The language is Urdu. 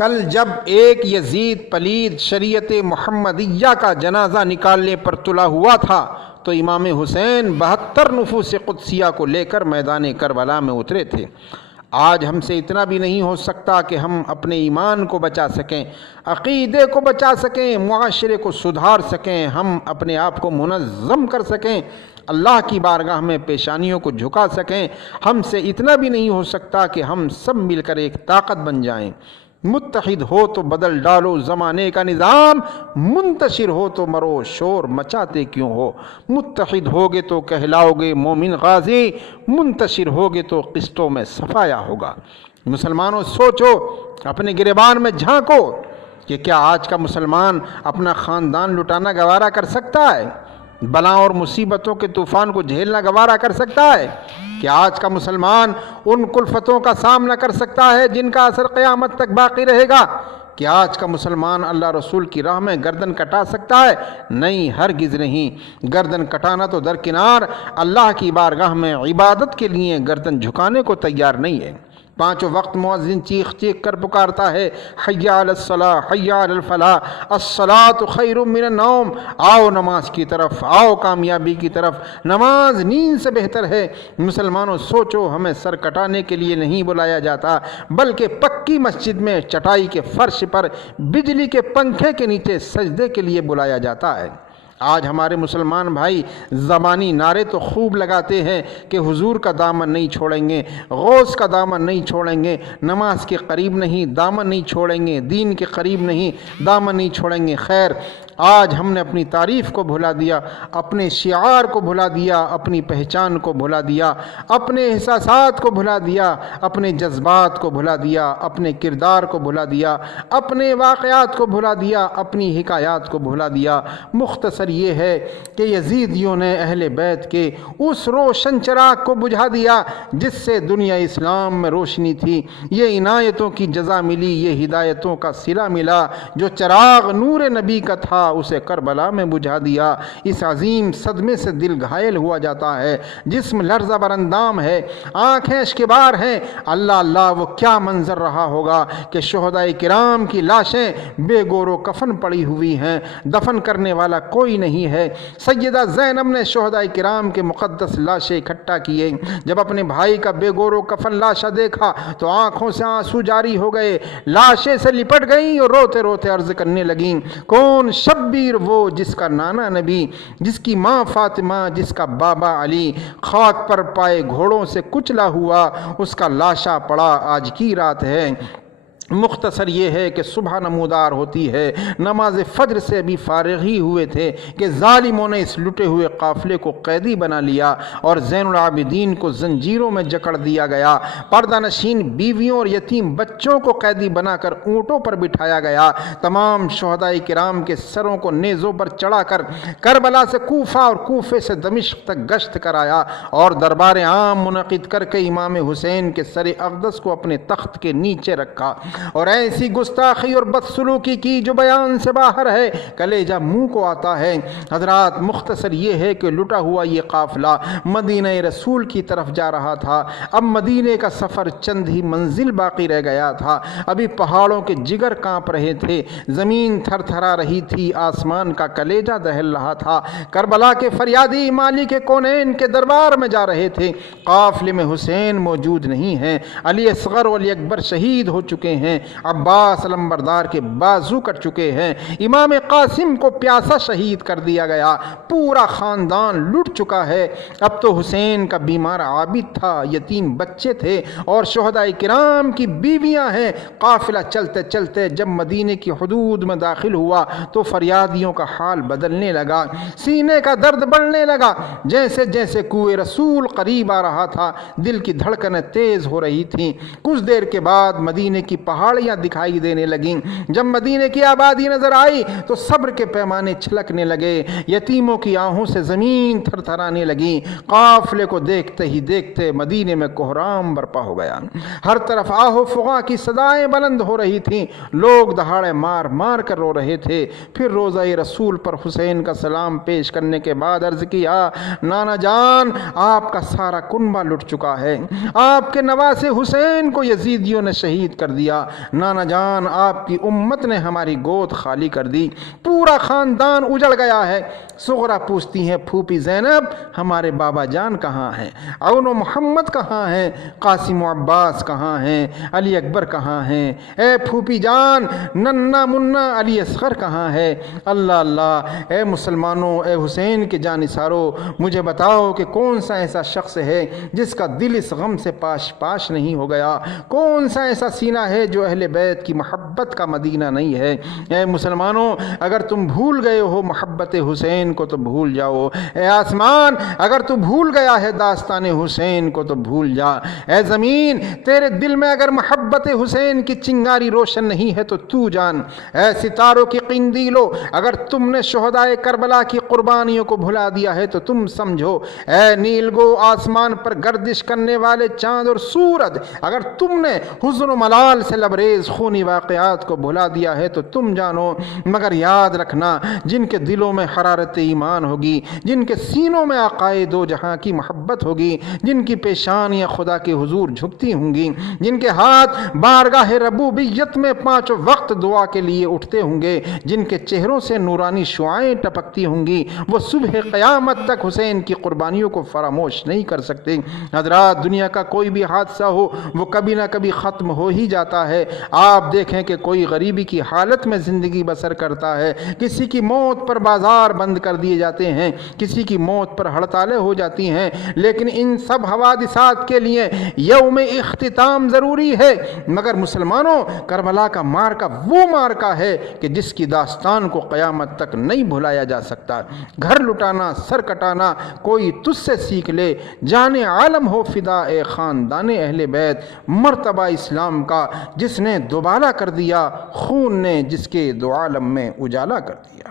کل جب ایک یزید پلید شریعت محمدیہ کا جنازہ نکالنے پر تلا ہوا تھا تو امام حسین 72 نفوس قدسیہ کو لے کر میدان کربلا میں اترے تھے۔ آج ہم سے اتنا بھی نہیں ہو سکتا کہ ہم اپنے ایمان کو بچا سکیں، عقیدے کو بچا سکیں، معاشرے کو سدھار سکیں، ہم اپنے آپ کو منظم کر سکیں، اللہ کی بارگاہ میں پیشانیوں کو جھکا سکیں۔ ہم سے اتنا بھی نہیں ہو سکتا کہ ہم سب مل کر ایک طاقت بن جائیں۔ متحد ہو تو بدل ڈالو زمانے کا نظام، منتشر ہو تو مرو شور مچاتے کیوں ہو۔ متحد ہوگے تو کہلاؤ گے مومن غازی، منتشر ہوگے تو قسطوں میں صفایا ہوگا۔ مسلمانوں سوچو، اپنے گریبان میں جھانکو کہ کیا آج کا مسلمان اپنا خاندان لٹانا گوارا کر سکتا ہے؟ بلاؤں اور مصیبتوں کے طوفان کو جھیلنا گوارا کر سکتا ہے؟ کیا آج کا مسلمان ان کلفتوں کا سامنا کر سکتا ہے جن کا اثر قیامت تک باقی رہے گا؟ کیا آج کا مسلمان اللہ رسول کی راہ میں گردن کٹا سکتا ہے؟ نہیں، ہرگز نہیں۔ گردن کٹانا تو درکنار، اللہ کی بارگاہ میں عبادت کے لیے گردن جھکانے کو تیار نہیں ہے۔ 5 وقت مؤذن چیخ چیخ کر پکارتا ہے، حی علی الصلاۃ، حی علی الفلاح، الصلاۃ خیر من النوم۔ آؤ نماز کی طرف، آؤ کامیابی کی طرف، نماز نیند سے بہتر ہے۔ مسلمانوں سوچو، ہمیں سر کٹانے کے لیے نہیں بلایا جاتا، بلکہ پکی مسجد میں چٹائی کے فرش پر بجلی کے پنکھے کے نیچے سجدے کے لیے بلایا جاتا ہے۔ آج ہمارے مسلمان بھائی زبانی نعرے تو خوب لگاتے ہیں کہ حضور کا دامن نہیں چھوڑیں گے، غوث کا دامن نہیں چھوڑیں گے، نماز کے قریب نہیں دامن نہیں چھوڑیں گے، دین کے قریب نہیں دامن نہیں چھوڑیں گے۔ خیر، آج ہم نے اپنی تعریف کو بھلا دیا، اپنے شعار کو بھلا دیا، اپنی پہچان کو بھلا دیا، اپنے احساسات کو بھلا دیا، اپنے جذبات کو بھلا دیا، اپنے کردار کو بھلا دیا، اپنے واقعات کو بھلا دیا، اپنی حکایات کو بھلا دیا۔ مختصر یہ ہے کہ یزیدیوں نے اہل بیت کے اس روشن چراغ کو بجھا دیا جس سے دنیا اسلام میں روشنی تھی۔ یہ عنایتوں کی جزا ملی، یہ ہدایتوں کا صلہ ملا۔ جو چراغ نور نبی کا تھا اسے کربلا میں بجھا دیا۔ اس عظیم صدمے سے دل گھائل ہوا جاتا ہے، جسم لرزہ بر اندام ہے، آنکھیں اشکبار ہیں۔ اللہ اللہ، وہ کیا منظر رہا ہوگا کہ شہدائے کرام کی لاشیں بے گور و کفن پڑی ہوئی ہیں، دفن کرنے والا کوئی نہیں ہے۔ سیدہ زینب نے شہدائے کرام کے مقدس لاشیں اکٹھا کیے۔ جب اپنے بھائی کا بے گور و کفن لاشا دیکھا تو آنکھوں سے آنسو جاری ہو گئے، لاشیں سے لپٹ گئیں اور روتے روتے عرض کرنے لگیں، کون شبیر وہ جس کا نانا نبی، جس کی ماں فاطمہ، جس کا بابا علی خاک پر پائے گھوڑوں سے کچلا ہوا، اس کا لاشا پڑا آج کی رات ہے۔ مختصر یہ ہے کہ صبح نمودار ہوتی ہے، نماز فجر سے بھی فارغ ہی ہوئے تھے کہ ظالموں نے اس لٹے ہوئے قافلے کو قیدی بنا لیا اور زین العابدین کو زنجیروں میں جکڑ دیا گیا۔ پردہ نشین بیویوں اور یتیم بچوں کو قیدی بنا کر اونٹوں پر بٹھایا گیا۔ تمام شہدائے کرام کے سروں کو نیزوں پر چڑھا کر کربلا سے کوفہ اور کوفے سے دمشق تک گشت کرایا اور دربار عام منعقد کر کے امام حسین کے سر اقدس کو اپنے تخت کے نیچے رکھا اور ایسی گستاخی اور بدسلوکی کی جو بیان سے باہر ہے، کلیجہ منہ کو آتا ہے۔ حضرات، مختصر یہ ہے کہ لٹا ہوا یہ قافلہ مدینہ رسول کی طرف جا رہا تھا۔ اب مدینے کا سفر چند ہی منزل باقی رہ گیا تھا۔ ابھی پہاڑوں کے جگر کانپ رہے تھے، زمین تھر تھرا رہی تھی، آسمان کا کلیجہ دہل رہا تھا۔ کربلا کے فریادی مالک کونین کے دربار میں جا رہے تھے۔ قافلے میں حسین موجود نہیں ہیں، علی اصغر و علی اکبر شہید ہو چکے ہیں، عباس علمبردار کے بازو کٹ چکے ہیں، امام قاسم کو پیاسا شہید کر دیا گیا، پورا خاندان لٹ چکا ہے۔ اب تو حسین کا بیمار عابد تھا، یتیم بچے تھے اور شہدائے کرام کی بیویاں ہیں۔ قافلہ چلتے چلتے جب مدینے کی حدود میں داخل ہوا تو فریادیوں کا حال بدلنے لگا، سینے کا درد بڑھنے لگا۔ جیسے جیسے کوہ رسول قریب آ رہا تھا، دل کی دھڑکنیں تیز ہو رہی تھیں۔ کچھ دیر کے بعد مدینے کی پہاڑیاں دکھائی دینے لگیں۔ جب مدینے کی آبادی نظر آئی تو صبر کے پیمانے چھلکنے لگے، یتیموں کی آہوں سے زمین تھر تھرانے لگی۔ قافلے کو دیکھتے ہی دیکھتے مدینے میں کوہرام برپا ہو گیا، ہر طرف آہ و فغاں کی صدائیں بلند ہو رہی تھیں، لوگ دہاڑے مار مار کر رو رہے تھے۔ پھر روضہ رسول پر حسین کا سلام پیش کرنے کے بعد عرض کیا، نانا جان، آپ کا سارا کنبہ لٹ چکا ہے، آپ کے نواسے حسین کو یزیدیوں نے شہید کر دیا، گیا، نانا جان آپ کی امت نے ہماری گود خالی کر دی، پورا خاندان اجڑ گیا ہے۔ صغرا پوچھتی ہیں پھوپھی زینب ہمارے بابا جان کہاں ہیں، اون و محمد کہاں ہیں، قاسم و عباس کہاں ہیں، علی اکبر کہاں ہیں، اے پھوپھی جان ننا منا علی اصغر کہاں ہے؟ اللہ اللہ، اے مسلمانوں، اے حسین کے جانثارو، مجھے بتاؤ کہ کون سا ایسا شخص ہے جس کا دل اس غم سے پاش پاش نہیں ہو گیا، کون سا ایسا سینہ ہے جو اہل بیت کی محبت کا مدینہ نہیں ہے؟ اے مسلمانوں، اگر تم بھول گئے ہو محبت حسین کو تو بھول جاؤ، اے آسمان اگر تو بھول گیا ہے داستان حسین کو تو بھول جا، اے زمین تیرے دل میں اگر محبت حسین کی چنگاری روشن نہیں ہے تو جان، اے ستاروں کی قندیلو اگر تم نے شہدائے کربلا کی قربانیوں کو بھلا دیا ہے تو تم سمجھو، اے نیلگو آسمان پر گردش کرنے والے چاند اور سورج اگر تم نے حزن و ملال سے لبریز خونی واقعات کو بھلا دیا ہے تو تم جانو، مگر یاد رکھنا جن کے دلوں میں حرارت ایمان ہوگی، جن کے سینوں میں آقائے دو جہاں کی محبت ہوگی، جن کی پیشانیاں خدا کے حضور جھکتی ہوں گی، جن کے ہاتھ بارگاہ ربوبیت میں پانچوں وقت دعا کے لیے اٹھتے ہوں گے، جن کے چہروں سے نورانی شعائیں ٹپکتی ہوں گی، وہ صبح قیامت تک حسین کی قربانیوں کو فراموش نہیں کر سکتے۔ حضرات، دنیا کا کوئی بھی حادثہ ہو وہ کبھی نہ کبھی ختم ہو ہی جاتا ہے۔ آپ دیکھیں کہ کوئی غریبی کی حالت میں زندگی بسر کرتا ہے، کسی کی موت پر بازار بند کر دیے جاتے ہیں، کسی کی موت پر ہڑتالیں ہو جاتی ہیں، لیکن ان سب حوادثات کے لیے یوم اختتام ضروری ہے۔ مگر مسلمانوں، کربلا کا مارکا وہ مارکا ہے کہ جس کی داستان کو قیامت تک نہیں بھلایا جا سکتا۔ گھر لٹانا، سر کٹانا کوئی تجھ سے سیکھ لے، جانے عالم ہو فدا اے خاندان اہل بیت، مرتبہ اسلام کا جس نے دوبالا کر دیا، خون نے جس کے دو عالم میں اجالا کر دیا۔